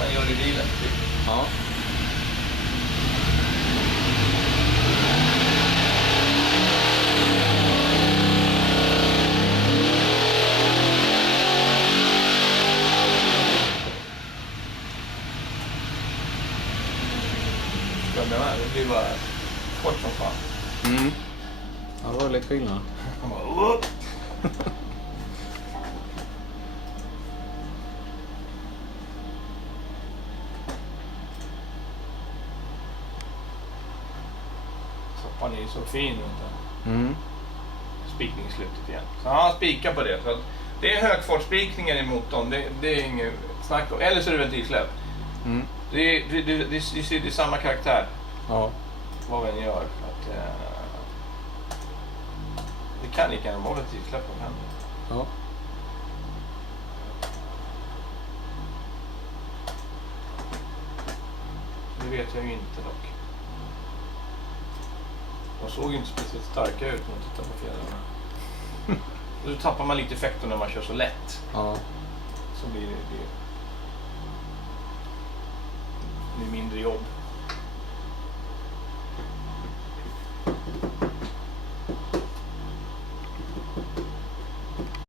man gör i bilen. Typ. Ja. Det blir bara kort som fan. Mm. Ja, det var lite skillnad. Han bara, upp. Soppan är ju så fin runt den. Mm. Spikningsslutet igen. Så han spikar på det. Så att det är högfartsspikningar i motorn. Det är inget snack om. Eller så är det ventilsläpp. Mm. Det är samma karaktär. Ja. Vad vi än gör. Att, det kan lika gärna vara ventilsläpp om händer. Ja. Det vet jag ju inte dock. De såg ju inte speciellt starka ut när man tittar på fjällarna. Då tappar man lite effekt när man kör så lätt. Ja. Så blir det mindre jobb.